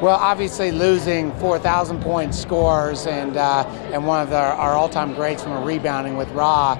Well, obviously losing 4,000-point scores and one of our all-time greats from a rebounding with Ra.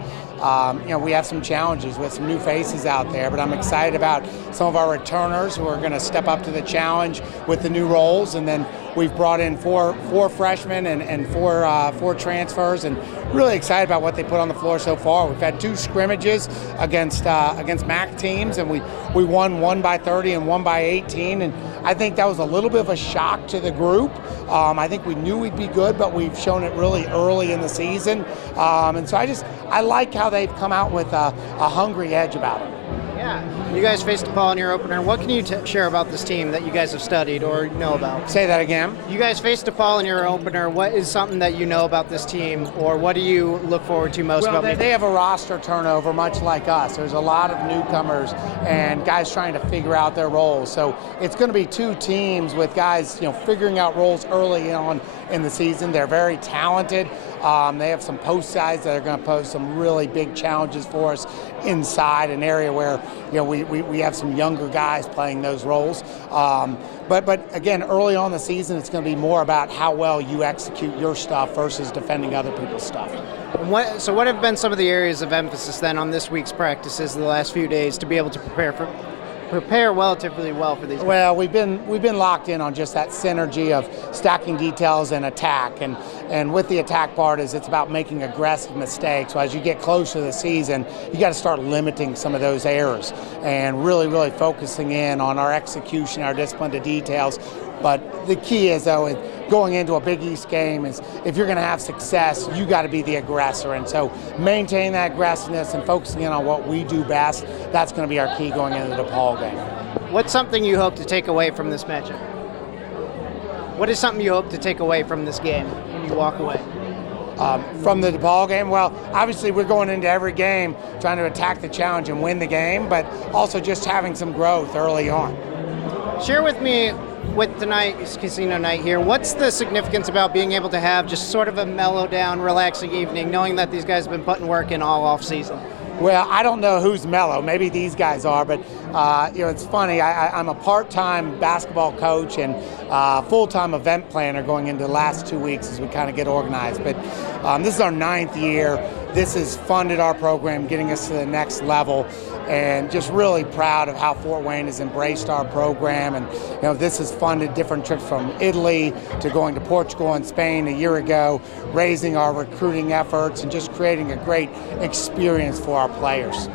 We have some challenges with some new faces out there, but I'm excited about some of our returners who are going to step up to the challenge with the new roles. And then we've brought in four freshmen and four transfers, and really excited about what they put on the floor so far. We've had 2 scrimmages against MAC teams, and we won 1 by 30 and 1 by 18. And I think that was a little bit of a shock to the group. I think we knew we'd be good, but we've shown it really early in the season. And so I like how they've come out with a hungry edge about them. Yeah, you guys faced DePaul in your opener. What can you share about this team that you guys have studied or know about? Say that again. You guys faced DePaul in your opener. What is something that you know about this team, or what do you look forward to most about? Well, they have a roster turnover much like us. There's a lot of newcomers and guys trying to figure out their roles. So it's going to be 2 teams with guys, figuring out roles early on in the season. They're very talented. They have some post guys that are going to pose some really big challenges for us inside, an area where we have some younger guys playing those roles. But again, early on in the season, it's going to be more about how well you execute your stuff versus defending other people's stuff. So what have been some of the areas of emphasis then on this week's practices the last few days to be able to prepare relatively well for these? Well, we've been locked in on just that synergy of stacking details and attack, and with the attack part it's about making aggressive mistakes. So as you get closer to the season, you got to start limiting some of those errors and really focusing in on our execution, our discipline to details. But the key is, though, going into a Big East game is if you're going to have success, you got to be the aggressor. And so maintaining that aggressiveness and focusing in on what we do best, that's going to be our key going into the DePaul game. What's something you hope to take away from this matchup? What is something you hope to take away from this game when you walk away? From the DePaul game? Well, obviously we're going into every game trying to attack the challenge and win the game, but also just having some growth early on. Share with me, with tonight's casino night here, what's the significance about being able to have just sort of a mellow down, relaxing evening, knowing that these guys have been putting work in all off season? Well, I don't know who's mellow. Maybe these guys are, but it's funny. I'm a part-time basketball coach and full-time event planner going into the last 2 weeks as we kind of get organized. But this is our 9th year. This has funded our program, getting us to the next level, and just really proud of how Fort Wayne has embraced our program. And this has funded different trips from Italy to going to Portugal and Spain a year ago, raising our recruiting efforts and just creating a great experience for our players.